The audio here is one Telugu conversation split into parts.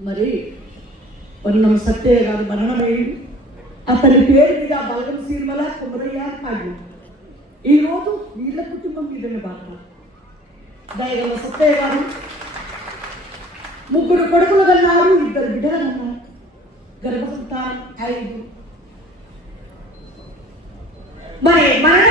మరి పొన్నం సత్యయ్య గారు మరణమై అతని పేరు మీద బలగం సీర్మల కుమరయ్య కాదు ఈరోజు వీళ్ళ కుటుంబం మీదనే బాధ. దయగల సత్యయ్య గారు ముగ్గురు కొడుకులు కన్నారు ఇద్దరు బిడ్డలు కన్నారు గర్భసంతానం ఐదు. మరి మరణమైపోయాడు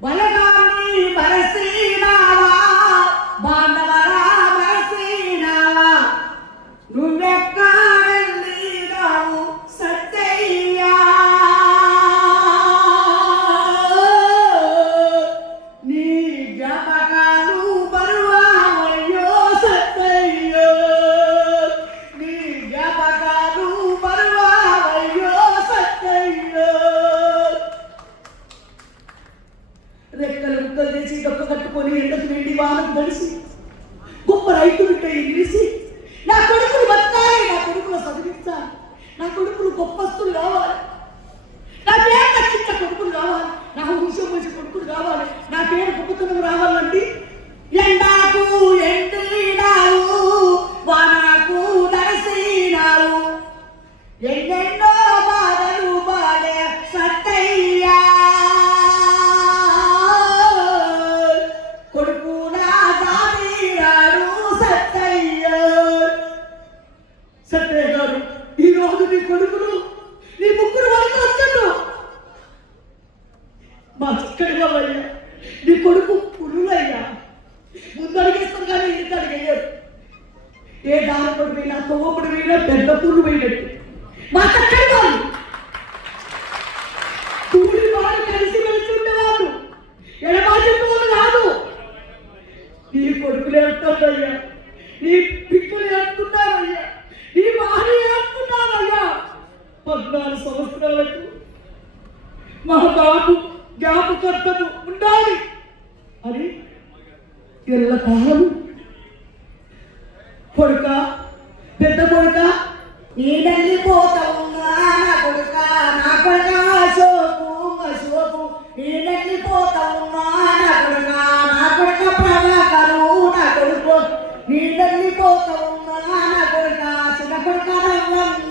Walang రైతులతో ఎగిరిసి నా కొడుకులు బతకాలి నా కొడుకులు చదివించాలి నా కొడుకులు గొప్పస్తులు కావాలి. నా పేరు నచ్చిన కొడుకులు కావాలి నా వంశం మంచి కొడుకులు కావాలి నా పేరు గొప్పతనం రావాలండి. ఎండాకు ఎండ మా చిక్కడి నీ కొడుకు పులులయ్యా ముందు అడిగేస్తాను కానీ ఇంటికి అడిగేయరు ఏ దారపడి పోయినా తోపుడు పోయినా పెద్ద పురుగు పోయినట్టు. మా చక్కడి వాళ్ళు కూడి వాళ్ళు కలిసి కలిసి ఉండేవాళ్ళు ఎడబాటు కాదు. నీ కొడుకులే ఏడుతున్నారయ్యా కొడుక? పెద్ద కొడుక? నీడల్లిపోతావు నా కొడుక? నా కొడుక సోపు అశోకు. అశోకు నీడల్లిపోతావు నా కొడుక? నా కొడుక ప్రభాకరు నా కొడుకు. నీడల్లిపోతావు నా కొడుక? చిన్న కొడుక రవ్వన్నారు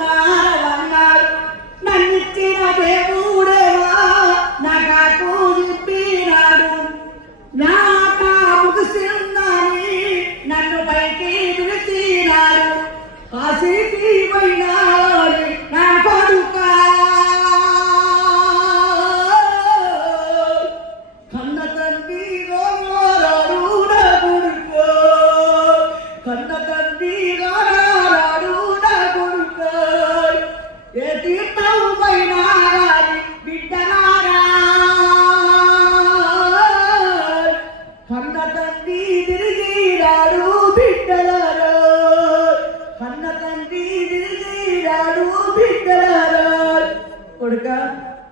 కొడుక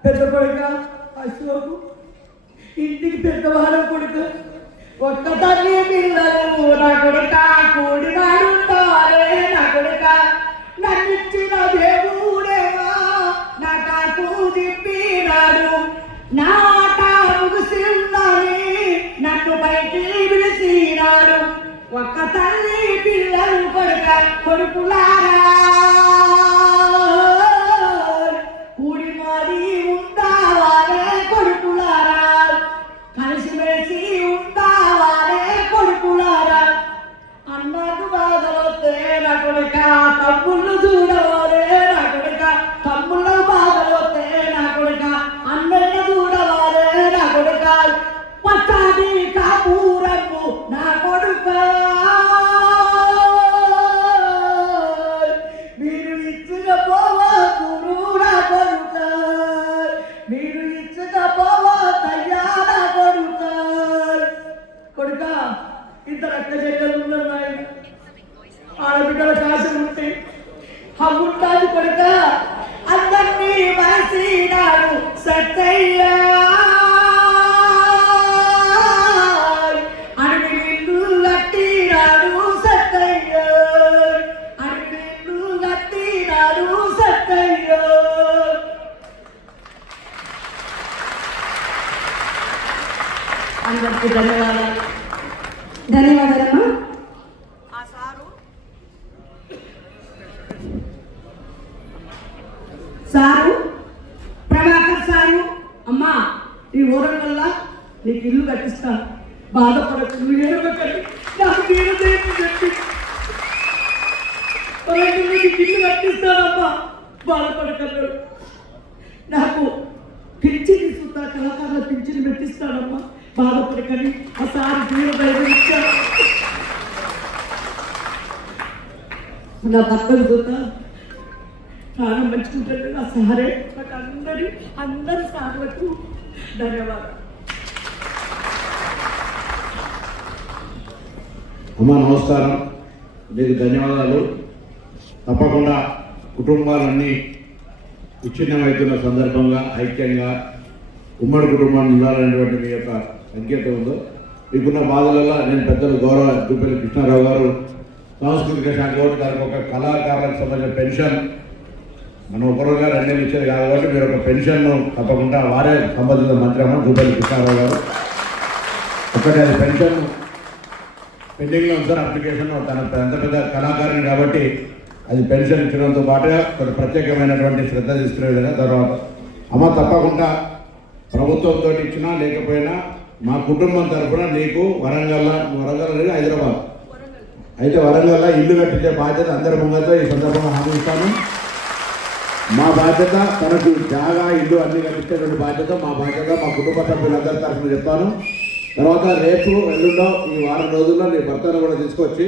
పెద్ద కొడుక అశోకు ఇంటికి పెద్దవాళ్ళ కొడుకు. ఒక్క తల్లి పిల్లలు నా కొడుక కూడి నాడుండాలే నా కొడుక. నన్నిచ్చిన దేవుడేవా? నా కాకు తిప్పినాడు నా కాకు సిందని నన్ను బయటి పిలిచినాడు. ఒక్క తల్లి పిల్లలు కొడుక కొడుకులారా? ఇంత రక్త చెల్లెలు ఉన్నారు నాయన ఆడబిడ్డలకు ఆశలు ఉంటాయి అమ్ముంటాది కొడుక అందరినీ మరసినాడు సత్తయ్యా సారు ప్రభాకర్ సారు అమ్మా ఈ వల్ల నీకు ఇల్లు కట్టిస్తా బాధపడకు నువ్వు ఏడవకండి నాకు నేను చెప్పి. నీకు ఇల్లు కట్టిస్తానమ్మా. బాధపడకల్లు నాకు పింఛని సుతా కళాకారుల పింఛని పెట్టిస్తానమ్మా. బాధపడకని ఆ సారు జీవ ధైర్యం ఇచ్చాడు నా భర్తను చూద్దా ప్రాణం నా సారే అందరి అందరి సార్లకు ధన్యవాదాలు. అమ్మ నమస్కారం. మీకు ధన్యవాదాలు. తప్పకుండా కుటుంబాలన్నీ విచ్ఛిన్నమవుతున్న సందర్భంగా ఐక్యంగా ఉమ్మడి కుటుంబాన్ని ఉండాలనేటువంటి మీ యొక్క సంకేతం ఉందో. మీకున్న బాధలలో నేను పెద్దలు గౌరవ దుబ్బెల్లి కృష్ణారావు గారు సాంస్కృతిక శాఖ గారు ఒక కళాకారులకు సంబంధించిన పెన్షన్ మనం ఒకరోజుగా రెండు ఇచ్చేది కాదు కాబట్టి మీరు ఒక పెన్షన్ తప్పకుండా వారే సంబంధిత మంత్రి అమ్మ దుబ్బెల్లి కృష్ణారావు గారు. ఒకటి అది పెన్షన్ పెండింగ్లో ఉంది సార్ అప్లికేషన్ తన పెద్ద పెద్ద కళాకారుని కాబట్టి అది పెన్షన్ ఇచ్చడంతో పాటుగా కొన్ని ప్రత్యేకమైనటువంటి శ్రద్ధ తీసుకునే విధంగా తర్వాత అమ్మ తప్పకుండా ప్రభుత్వంతో ఇచ్చినా లేకపోయినా మా కుటుంబం తరఫున నీకు వరంగల్ వరంగల్ అనేది హైదరాబాద్. అయితే వరంగల్ ఇల్లు కట్టించే బాధ్యత అందరి ముంగతో ఈ సందర్భంగా హామీ ఇస్తాను. మా బాధ్యత తనకు జాగా ఇల్లు అన్ని కట్టించేటువంటి బాధ్యత మా బాధ్యత. మా కుటుంబ సభ్యులందరి తరఫున చెప్తాను. తర్వాత రేపు ఎల్లుండో ఈ వారం రోజుల్లో నీ భర్తను కూడా తీసుకొచ్చి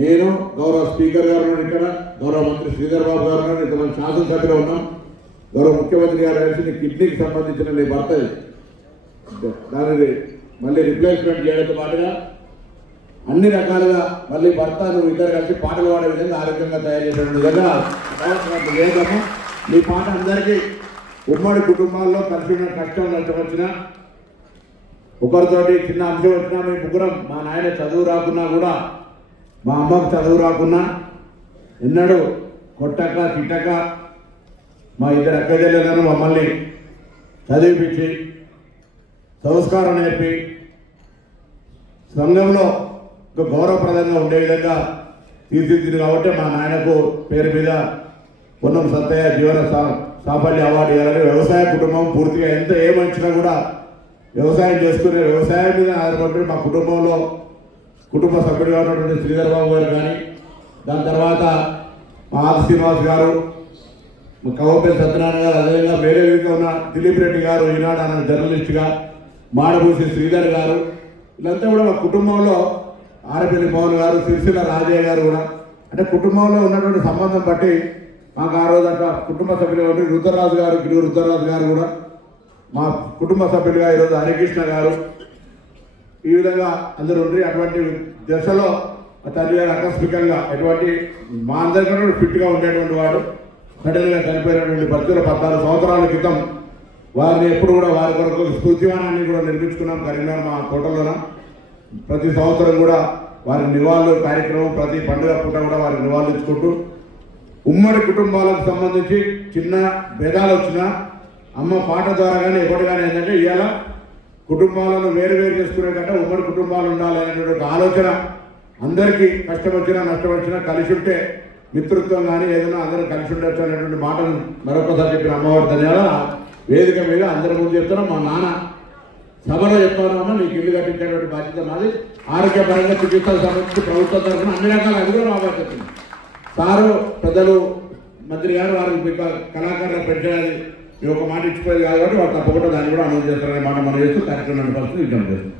నేను గౌరవ స్పీకర్ గారు ఇక్కడ గౌరవ మంత్రి శ్రీధర్ బాబు గారు ఇంతమంది శాసనసభ్యులు ఉన్నాం. గౌరవ ముఖ్యమంత్రి గారు కలిసి నీ కిడ్నీకి సంబంధించిన నీ భర్త. దానిని మళ్ళీ రిప్లేస్మెంట్ చేయడంతో పాటుగా అన్ని రకాలుగా మళ్ళీ భర్త నువ్వు ఇద్దరు కలిసి పాటలు పాడే విధంగా ఆరోగ్యంగా తయారు చేసిన విధంగా వేగము మీ పాట అందరికీ ఉమ్మడి కుటుంబాల్లో కలిసి కష్టం నష్టం ఒకరితోటి చిన్న అంశం వచ్చినా మీ ముగ్గురం మా నాయన చదువు రాకున్నా కూడా మా అమ్మకు చదువు రాకున్నా ఎన్నడూ కొట్టక తిట్టక మా ఇద్దరు అక్కజల్లను మమ్మల్ని చదివిపించి సంస్కారం నేర్పి సంఘంలో ఇంకా గౌరవప్రదంగా ఉండే విధంగా తీర్చిదిద్ది కాబట్టి మా నాయనకు పేరు మీద పొన్నం సత్తయ్య జీవన సా- సాఫల్య అవార్డు ఇవ్వాలని వ్యవసాయ కుటుంబం పూర్తిగా ఎంత ఏమంచినా కూడా వ్యవసాయం చేసుకునే వ్యవసాయం మీద ఆధారపడి మా కుటుంబంలో కుటుంబ సభ్యుడిగా ఉన్నటువంటి శ్రీధర్ బాబు గారు కానీ దాని తర్వాత మా ఆది శ్రీనివాస్ గారు మా కవ్వపల్లి సత్యనారాయణ గారు అదేవిధంగా వేరే విధంగా ఉన్న దిలీప్ రెడ్డి గారు ఈనాడు అన్న జర్నలిస్ట్గా మాడపూసి శ్రీధర్ గారు వీళ్ళంతా కూడా మా కుటుంబంలో ఆరపల్లి మోహన్ గారు సిరిసిల్ల రాజయ్య గారు కూడా. అంటే కుటుంబంలో ఉన్నటువంటి సంబంధం బట్టి మాకు ఆ రోజు అట్లా కుటుంబ సభ్యులు ఉండి రుద్రరాజు గారు గిరు రుద్రరాజు గారు కూడా మా కుటుంబ సభ్యులుగా ఈరోజు హరికృష్ణ గారు. ఈ విధంగా అందరూ ఉండి అటువంటి దశలో తల్లి గారు ఆకస్మికంగా ఎటువంటి మా అందరికీ ఫిట్గా ఉండేటువంటి వాడు సడన్గా చనిపోయినటువంటి భక్తులు పద్నాలుగు సంవత్సరాల క్రితం వారిని ఎప్పుడు కూడా వారి కొరకు స్మృతివనాన్ని కూడా నిర్మించుకున్నాం కరీంనగర్ మా తోటలోన. ప్రతి సంవత్సరం కూడా వారి నివాళులు కార్యక్రమం ప్రతి పండుగ పూట కూడా వారి నివాళులు ఇచ్చుకుంటూ ఉమ్మడి కుటుంబాలకు సంబంధించి చిన్న భేదాలు వచ్చినా అమ్మ పాట ద్వారా కానీ ఎప్పటి కానీ ఏంటంటే ఇవాళ కుటుంబాలను వేరు వేరు చేసుకునే కంటే ఉమ్మడి కుటుంబాలు ఉండాలి అనేటువంటి ఒక ఆలోచన అందరికీ కష్టం వచ్చినా నష్టం వచ్చినా కలిసి ఉంటే మిత్రత్వం కానీ ఏదైనా అందరూ కలిసి ఉండొచ్చు అనేటువంటి మాటను మరొకసారి చెప్పిన అమ్మవారి ధన్యవాదాలు వేదిక మీద అందరి ముందు చెప్తున్నాం మా నాన్న సభలో చెప్తాను మీకు నీకు ఇల్లు కట్టించేటువంటి బాధ్యత మాది. ఆరోగ్యపరంగా చికిత్సకు సంబంధించి ప్రభుత్వం తరఫున అన్ని రకాల అది కూడా మా బాధ్యత సారు పెద్దలు మంత్రి గారు వారికి మీకు కళాకారుల పెట్టాలి ఒక మాట ఇచ్చిపోయేది కాబట్టి వారు తప్పకుండా దాన్ని కూడా అమలు చేస్తారనే మాట మనం చేస్తూ కార్యక్రమాన్ని పరిస్థితి విజ్ఞప్తి చేస్తాం